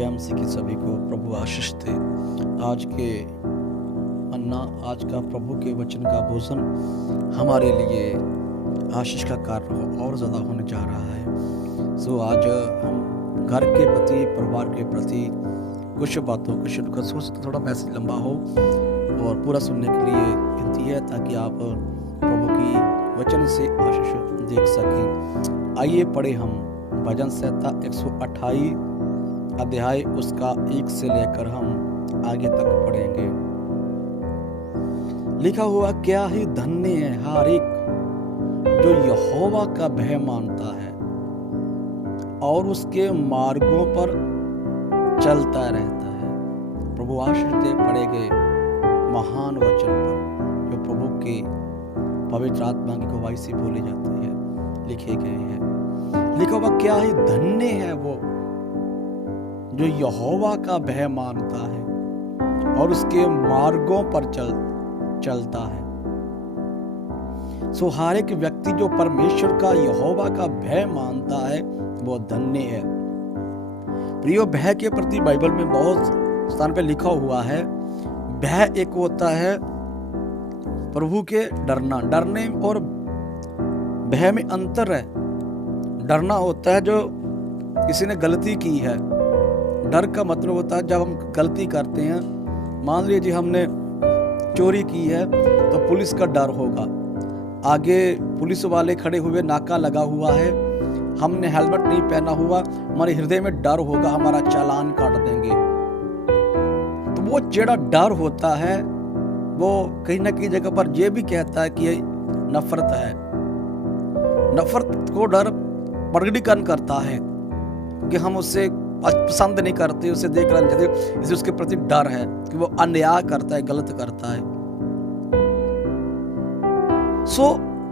जय मसीह की सभी को प्रभु आशीष दे। आज के अन्ना आज का प्रभु के वचन का भोजन हमारे लिए आशीष का कारण और ज़्यादा होने जा रहा है। आज हम घर के प्रति, परिवार के प्रति कुछ बातों को शुरू कर सोच, थोड़ा मैसेज लंबा हो और पूरा सुनने के लिए विनती है ताकि आप प्रभु की वचन से आशीष देख सकें। आइए पढ़े हम भजन संहिता 128 अध्याय उसका 1 से लेकर हम आगे तक पढ़ेंगे। लिखा हुआ, क्या ही धन्य है हर एक जो यहोवा का भय मानता है और उसके मार्गों पर चलता रहता है। प्रभु आशीष दे पढ़े गए महान वचन पर जो प्रभु के पवित्र आत्मा की गवाही से बोले जाते हैं, लिखे गए हैं। लिखा हुआ, क्या ही धन्य है वो जो यहोवा का भय मानता है और उसके मार्गों पर चलता है। हर एक व्यक्ति जो परमेश्वर का, यहोवा का भय मानता है वो धन्य है। प्रियो, भय के प्रति बाइबल में बहुत स्थान पे लिखा हुआ है। भय एक होता है प्रभु के डरना, डरने और भय में अंतर है। डरना होता है जो किसी ने गलती की है। डर का मतलब होता है जब हम गलती करते हैं, मान लीजिए हमने चोरी की है तो पुलिस का डर होगा। आगे पुलिस वाले खड़े हुए, नाका लगा हुआ है, हमने हेलमेट नहीं पहना हुआ, हमारे हृदय में डर होगा, हमारा चालान काट देंगे। तो वो जेड़ा डर होता है वो कहीं ना कहीं जगह पर यह भी कहता है कि ये नफरत है। नफरत को डर प्रकटीकरण करता है कि हम उससे पसंद नहीं करते, उसे देख रहे हैं, इसलिए उसके प्रति डर है कि वो अन्याय करता है, गलत करता है।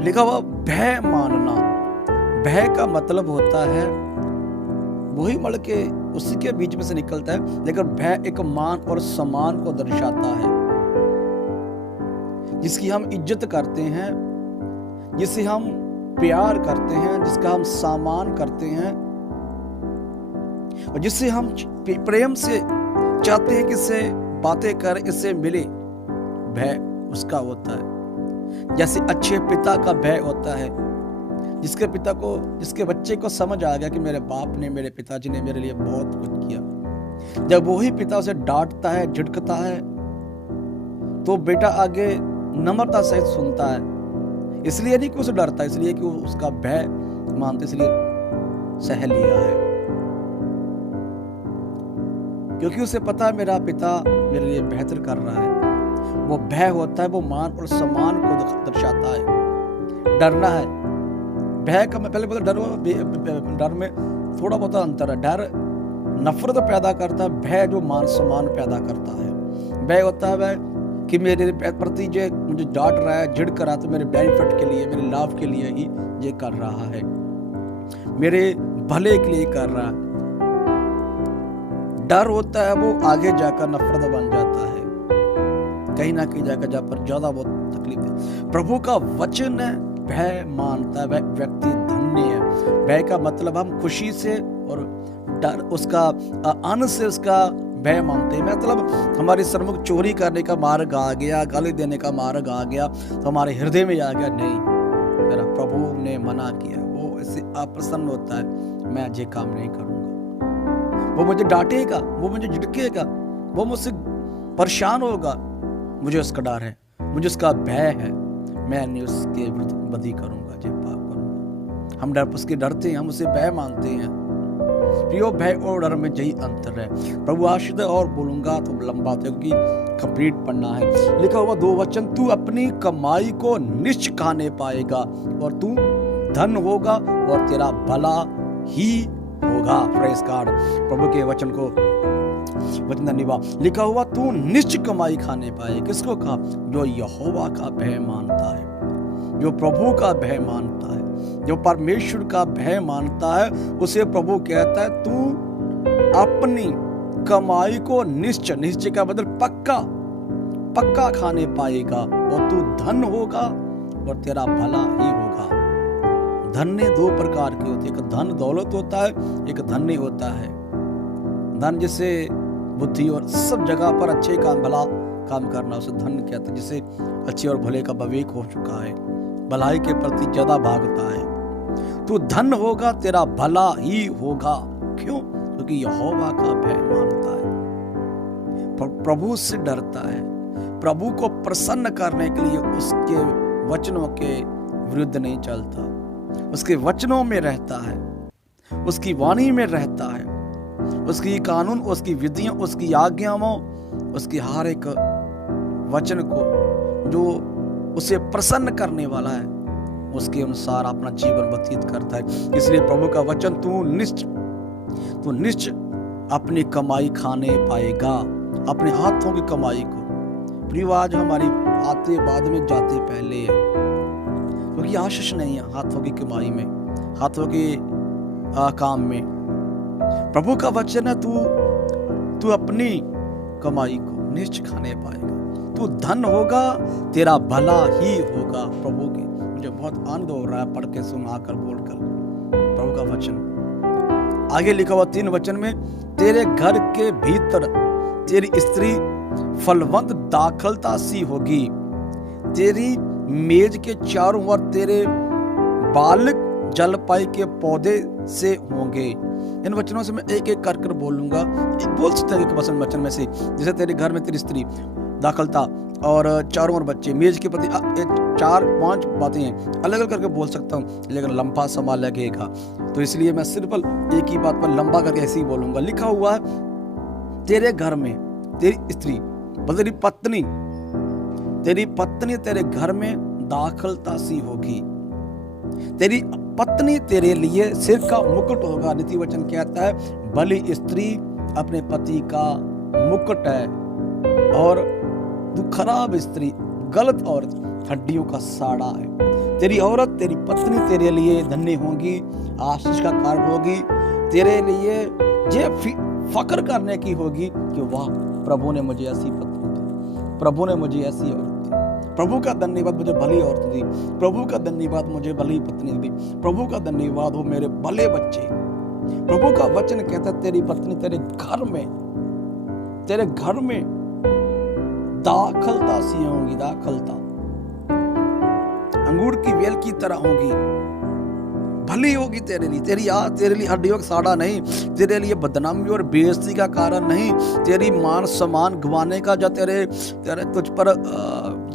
लिखा हुआ भय मानना, भय का मतलब होता है वही मल के उसी के बीच में से निकलता है, लेकिन भय एक मान और सम्मान को दर्शाता है, जिसकी हम इज्जत करते हैं, जिसे हम प्यार करते हैं, जिसका हम सम्मान करते हैं और जिससे हम प्रेम से चाहते हैं कि इससे बातें कर, इससे मिले। भय उसका होता है। जैसे अच्छे पिता का भय होता है, जिसके बच्चे को समझ आ गया कि मेरे बाप ने, मेरे पिताजी ने मेरे लिए बहुत कुछ किया। जब वही पिता उसे डांटता है, झिड़कता है, तो बेटा आगे नम्रता सहित सुनता है। इसलिए नहीं कि उसे डरता, इसलिए कि उसका भय मानते, इसलिए सह लिया है, क्योंकि उसे पता है मेरा पिता मेरे लिए बेहतर कर रहा है। वो भय होता है, वो मान और सम्मान को दर्शाता है। डरना है, भय का मैं पहले बोला, डर में थोड़ा बहुत अंतर है। डर नफरत पैदा करता है, भय जो मान सम्मान पैदा करता है। भय होता है वह कि मेरे प्रति जो मुझे डांट रहा है, झिड़क रहा है, तो मेरे बेनिफिट के लिए, मेरे लाभ के लिए ही ये कर रहा है, मेरे भले के लिए कर रहा है। डर होता है वो आगे जाकर नफरत बन जाता है, कहीं ना कहीं जाकर जहाँ पर ज्यादा बहुत तकलीफ है। प्रभु का वचन है, भय मानता है वह व्यक्ति धन्य है। भय का मतलब हम खुशी से और डर, उसका आनंद से उसका भय मानते हैं। मतलब हमारे सम्मुख चोरी करने का मार्ग आ गया, गाली देने का मार्ग आ गया, तो हमारे हृदय में आ गया, नहीं, मेरा प्रभु ने मना किया, वो इससे अप्रसन्न होता है, मैं ये काम नहीं करूंगा। वो मुझे डांटेगा, वो मुझे झिड़केगा, वो मुझसे परेशान होगा, मुझे उसका डर है, मुझे उसका भय है, मैं नहीं उसके बदी करूंगा, जो पाप करूंगा। हम डर उसके डरते हैं, हम उसे भय मानते हैं। प्रियो, भय और डर में यही अंतर है। प्रभु आशीष और बोलूंगा तो लंबा होता है, क्योंकि कंप्लीट पढ़ना है। लिखा हुआ 2 वचन, तू अपनी कमाई को निश्चय खाने पाएगा और तू धन होगा और तेरा भला ही होगा। Praise God. प्रभु के वचन को वचन निभा। लिखा हुआ तू निश्चय कमाई खाने पाए। किसको कहा? जो यहोवा का भय मानता है, जो प्रभु का भय मानता है, जो परमेश्वर का भय मानता है, उसे प्रभु कहता है तू अपनी कमाई को निश्चय, निश्चय का मतलब पक्का खाने पाएगा और तू धन होगा और तेरा भला ही होगा। धन्य 2 प्रकार की होती है, एक धन दौलत होता है, एक धन्य होता है। धन जिसे बुद्धि और सब जगह पर अच्छे काम, भला काम करना, उसे धन कहते हैं। जिसे अच्छे और भले का विवेक हो चुका है, भलाई के प्रति ज्यादा भागता है। तू धन होगा, तेरा भला ही होगा। क्यों? क्योंकि यहोवा का भय मानता है, प्रभु से डरता है, प्रभु को प्रसन्न करने के लिए उसके वचनों के विरुद्ध नहीं चलता, उसके वचनों में रहता है, उसकी वाणी में रहता है, उसकी कानून, उसकी विधियों, उसकी आज्ञाओं, उसकी हर एक वचन को जो उसे प्रसन्न करने वाला है, उसके अनुसार अपना जीवन व्यतीत करता है। इसलिए प्रभु का वचन, तू निश्चय अपनी कमाई खाने पाएगा, अपने हाथों की कमाई को। प्रिय, आज हमारी आते बाद में जाते पहले है, क्योंकि आशीष नहीं है हाथों की कमाई में, हाथों के काम में। प्रभु का वचन है, तू अपनी कमाई को निश्चय खाने पाएगा, तू धन होगा, तेरा भला ही होगा। प्रभु की मुझे बहुत आनंद हो रहा है पढ़ के, सुनाकर, बोलकर प्रभु का वचन। आगे लिखा हुआ 3 वचन में, तेरे घर के भीतर तेरी स्त्री फलवंत दाखलता सी होगी, तेरी मेज के चारों ओर तेरे बालक जलपाई के पौधे से होंगे। इन वचनों से मैं एक एक कर बोलूंगा, बोल सकते हैं एक वचन में से। जैसे तेरे घर में तेरी स्त्री दाखलता और चारों ओर बच्चे, मेज के प्रति 4-5 बातें हैं, अलग अलग करके बोल सकता हूँ, लेकिन लंबा समय लगेगा, तो इसलिए मैं सिर्फ एक ही बात पर लंबा करके ऐसे ही बोलूंगा। लिखा हुआ है, तेरे घर में तेरी स्त्री, तेरी पत्नी तेरे घर में दाखलता सी होगी, तेरी पत्नी तेरे लिए सिर का मुकुट होगा। नीति वचन कहता है, भली स्त्री अपने पति का मुकुट है, और तू खराब स्त्री, गलत औरत, हड्डियों का साड़ा है। तेरी औरत, तेरी पत्नी तेरे लिए धन्य होगी, आशीष का कारण होगी, तेरे लिए ये फक्र करने की होगी कि वाह, प्रभु ने मुझे ऐसी पत्नी दी, प्रभु ने मुझे ऐसी औरत दी, प्रभु का धन्यवाद मुझे भली औरत दी, प्रभु का धन्यवाद मुझे भली पत्नी दी, प्रभु का धन्यवाद हो मेरे भले बच्चे। प्रभु का वचन कहता है, तेरी पत्नी तेरे घर में दाखलता सी होगी, दाखलता अंगूर की वेल की तरह होगी, भली होगी तेरे लिए। तेरे लिए हड्डियों का साड़ा नहीं, तेरे लिए बदनामी और बेइज्जती का कारण नहीं, तेरी मान सम्मान गंवाने का, या तेरे तुझ पर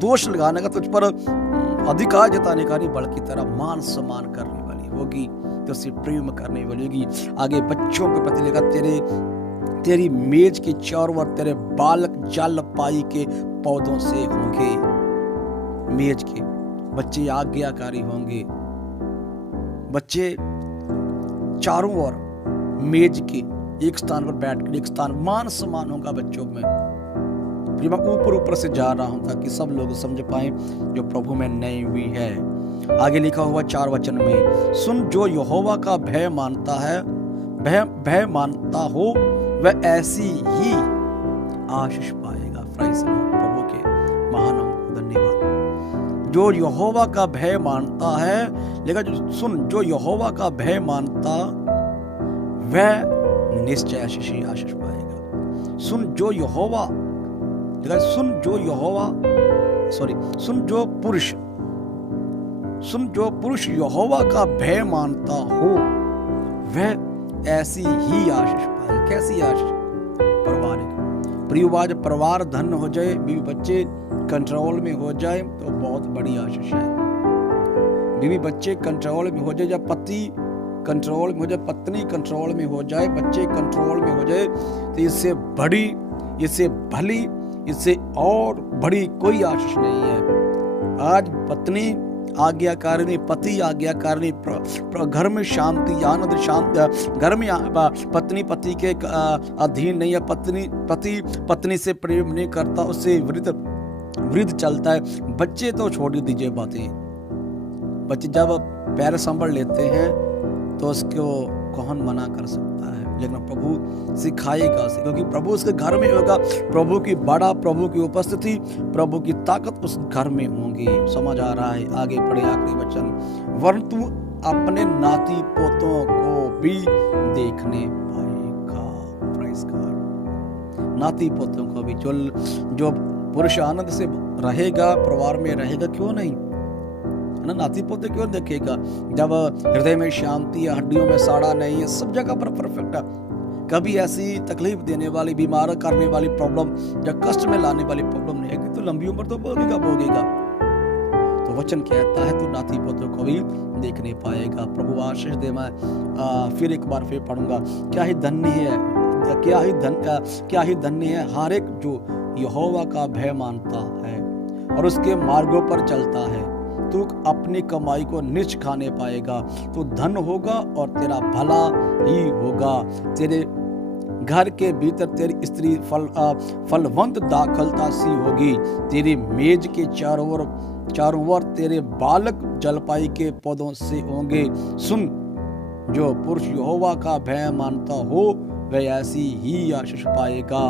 दोष लगाने का, तुझ पर अधिकार जताने का नहीं, बल्कि तेरा मान सम्मान करने वाली होगी, तो उसे प्रेम करने वाली होगी। आगे बच्चों के प्रति लिखा, तेरी मेज के चारों ओर तेरे बालक जलपाई के पौधों से होंगे। मेज के बच्चे आज्ञाकारी होंगे, बच्चे चारों ओर मेज के एक स्थान पर बैठकर, एक स्थान, मान सम्मान होगा बच्चों में। मैं ऊपर से जा रहा हूं ताकि सब लोग समझ पाए जो प्रभु में नई हुई है। आगे लिखा हुआ 4 वचन में, सुन, जो यहोवा का भय मानता है, भय मानता हो, वह ऐसी ही आशीष पाएगा। प्रभु के महान नाम को धन्यवाद। जो यहोवा का भय मानता है, लेकिन सुन, जो यहोवा का भय मानता वह निश्चय आशीष पाएगा। सुन जो पुरुष यहोवा का भय मानता हो, वह ऐसी ही आशीष पाएगा। कैसी आशीष? पारिवारिक। प्रियवाज परिवार धन हो जाए, बीवी बच्चे कंट्रोल में हो जाए तो बहुत बड़ी आशीष है। बीवी बच्चे कंट्रोल में हो जाए, या पति कंट्रोल में हो जाए, पत्नी कंट्रोल में हो जाए, बच्चे कंट्रोल में हो जाए, तो इससे बड़ी, इससे भली, इससे और बड़ी कोई आशीष नहीं है। आज पत्नी आज्ञाकारिणी, पति आज्ञाकारिणी, घर में शांति, आनंद, शांति, घर में पत्नी पति के अधीन नहीं है, पति पत्नी से प्रेम नहीं करता, उससे विरुद्ध चलता है। बच्चे तो छोड़ दीजिए बातें, बच्चे जब पैर संभल लेते हैं तो उसको कौन मना कर सकता है, लेकिन प्रभु सिखाएगा उसे, क्योंकि प्रभु उसके घर में होगा। प्रभु की बड़ा, प्रभु की उपस्थिति, प्रभु की ताकत उस घर में होगी। समझ आ रहा है? आगे पढ़े आखिरी वचन, वरन तू अपने नाती पोतों को भी देखने पाएगा। Praise God. नाती पोतों को भी जो पुरुष आनंद से रहेगा, परिवार में रहेगा, क्यों नहीं, है ना। नाती पोते क्यों देखेगा जब हृदय में शांति है, हड्डियों में साड़ा नहीं है, सब जगह पर परफेक्ट है। कभी ऐसी तकलीफ देने वाली, बीमार करने वाली प्रॉब्लम या कष्ट में लाने वाली प्रॉब्लम नहीं है, तो लंबी उम्र तो भोगेगा। तो वचन कहता है तो नाती पोतों को भी देखने पाएगा। प्रभु आशीष दे। मैं फिर एक बार फिर पढ़ूंगा। क्या ही धन्य है, क्या ही धन्य है हर एक जो यहोवा का भय मानता है और उसके मार्गों पर चलता है। तू अपनी कमाई को निज खाने पाएगा, तो धन होगा और तेरा भला ही होगा। तेरे घर के भीतर तेरी स्त्री फलवंत दाखलता सी होगी। तेरी मेज के चारों ओर तेरे बालक जलपाई के पौधों से होंगे। सुन, जो पुरुष यहोवा का भय मानता हो वह ऐसी ही आशीष पाएगा।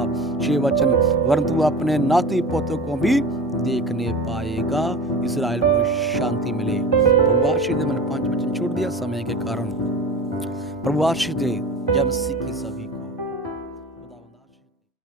श्री वचन, वरन तू अपने नाती पोतों को भी देखने पाएगा। इस्राएल को शांति मिले। प्रभु आशीष दे। मैंने 5 वचन छोड़ दिया समय के कारण। प्रभु आशीष दे। जब मसीह की सभी